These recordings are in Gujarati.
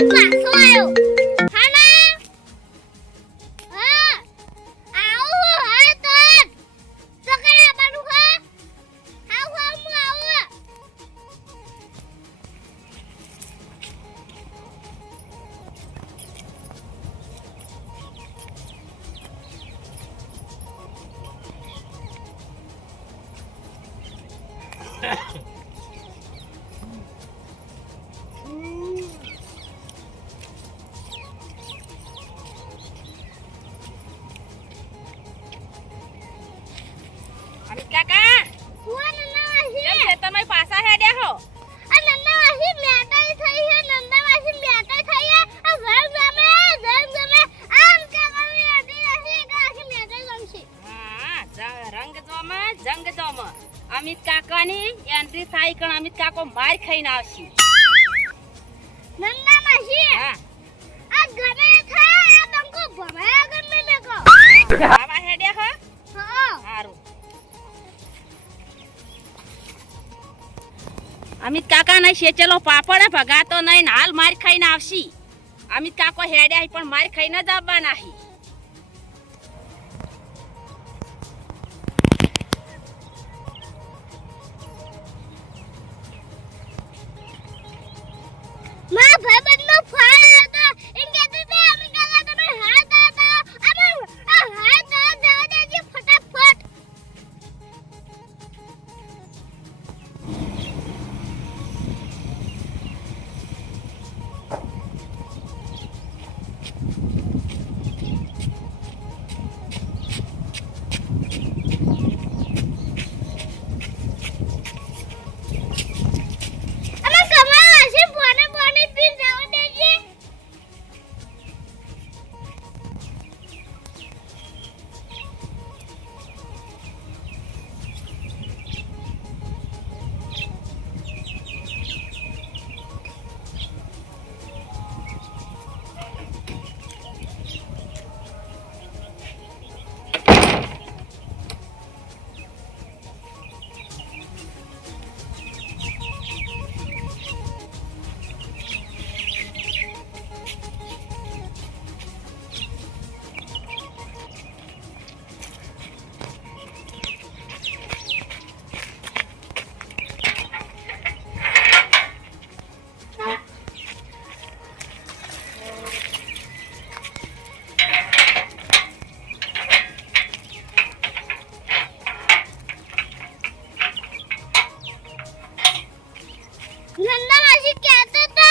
પાછો આયો હાના હા આવો હા તો કયા બાનું હા આવ હું આવો અમિત કાકા હું નન્નાવાસી કેમ છે તમે પાછા હેડ્યા હો આ નન્નાવાસી મેટાઈ થઈ છે નન્નાવાસી મેટાઈ થઈ છે આ ઘર ગમે આમ કે કરી હતી નથી કે મેટાઈ ગમશે હા રંગ જંગ જોમ અમિત કાકાની એન્ટ્રી થાય કણ અમિત કાકો માર ખાઈને આવશે નન્નાવાસી હા આ ગમે થાય આ બંકો ભમાયા ગમે મેકો આવા હેડ્યા હો હા સારું અમિત કાકા નહીં શેચેલો પાપડ ભગાતો નહીં હાલ માર ખાઈને આવશી અમિત કાકો હેડ્યા પણ માર ખાઈને જ આવવાના હી માં ભાઈબંધનો ફોન હતો એમ કહેતો તો અમે કાકા તમે હાથ આતા અમે આ હાથ દવા દેજે ફટાફટ અમે કમાવા છે બોને પીર જવા દેજે નન્નાવાસી કહેતો તો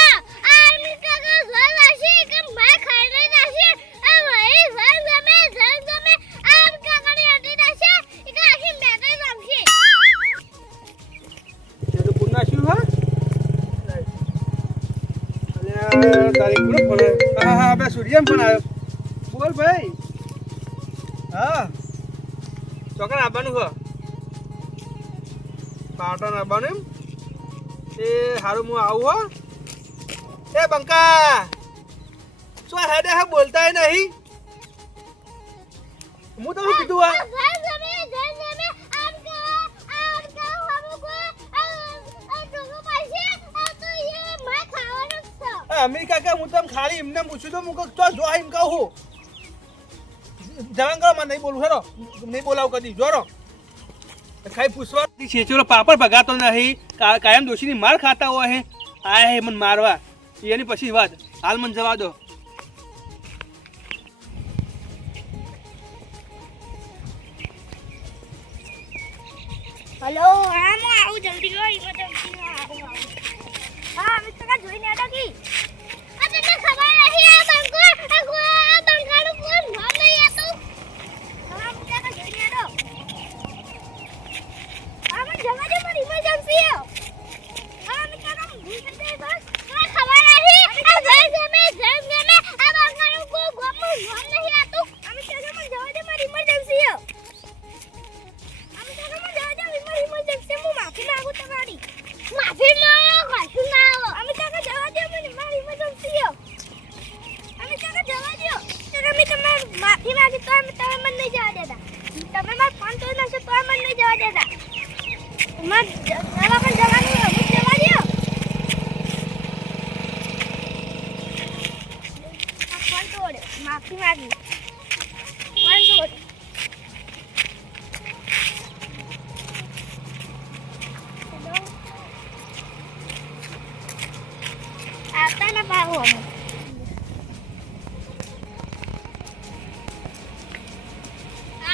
આર્મી કાકા ઘર વાસી કે મેં ખાઈને નાસી આ ભાઈ ઘર ગમે આમ કાકાની અડી નાસી કે આખી મેટાઈ ગમશે તો પુના શું હા અલ્યા તારી કોણ ફોન હા બે સૂર્યમ ફોન આવ્યો બોલ ભાઈ હા ચોકન આવવાનું હો પાટણ આવવાનું એમ એ હારું હું આવું હો એ બંકા શું હેડે હા બોલતા નહીં હું તો કીધું આ ઘર ગમે આમ કા હમકો આ ડોગો પાસે આ તો એ મેં ખાવાનું છે અમેરિકા કે હું તમ ખાલી એમને પૂછ્યું તો હું તો જો એમ કહું જવાન કરો મને નહીં બોલું હેરો નહીં બોલાવ કદી જોરો ખાઈ પૂછવા છેચોલો પાપડ ભગાતો નહીં કાયમ દોશીની માર ખાતા હોય હે આયા હે મને મારવા એની પછી વાત હાલ મને જવા દો હેલો હા હું આવું જલ્દી હો ઇમરજન્સી આવું હા અમે તો જોઈને આડા કી આ તને ખબર નહીં આ બંકો આ બંકાનું કોઈ નામ નહીં આતો હા હું તો જોઈને આડો આ મને જવા દે મારી ઇમરજન્સી હા અમે કાકા ભૂલ કરી દે બસ મને ખબર નહીં આ ઘર ગમે આ બંકાનું કોઈ ગોમનું નામ નહીં આતો અમે કાકા મને જવા દે મારી ઇમરજન્સી હા ઇમરજન્સી હું માફી માંગુ તમારી માફી માંગો કશું ના આવો અમે કાકા જવા દો મને મારી ઇમરજન્સી અમે કાકા જવા દો તો તમે તમાર માફી માંગી તો તમે મને નહીં જવા દેતા તમે માર ફોન તો નશે તો મને નહીં જવા દેતા માર જવા પણ જવાનું હું જવા દો માફી માંગી પણ આવતા ના પાવો અમે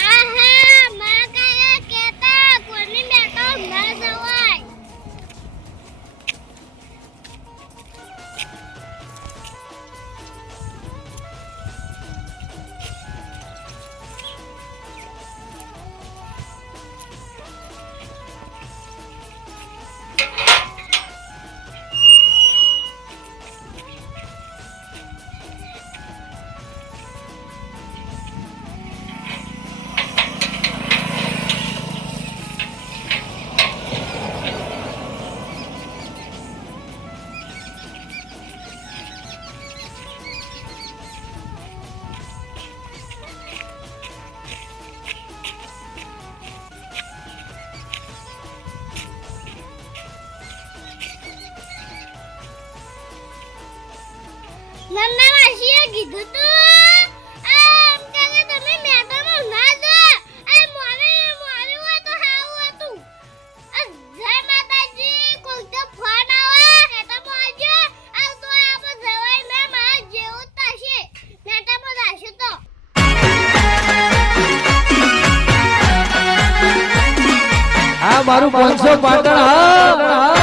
આહા માં કાયા કેતા કોની મેટો ના જવાય નન્ના માસીએ કીધું તું આમ કે તમે મેદાનમાં ના જા આ મોરે હોય તો હાવું હતું આ જય માતાજી કોઈ તો ફોન આવે મેદામાં આવજો આવતો આપણે જવાય મે માર જેવું તાશે મેદામાં જાશે તો આ મારું 500 પાટણ હા